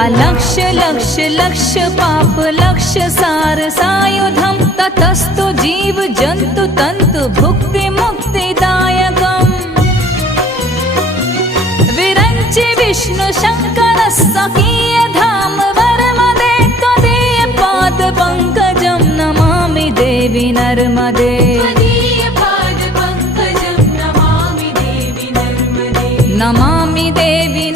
अलक्ष लक्ष लक्ष पाप लक्ष सार सायुधम ततस्तु जीव जंतु तंतु भुक्ति मुक्तिदायकम् विरंचि विष्णु शंकर सकीय धाम वर्मदे त्वदीय पाद पंकजं नमामि देवी नर्मदे नमामि देवी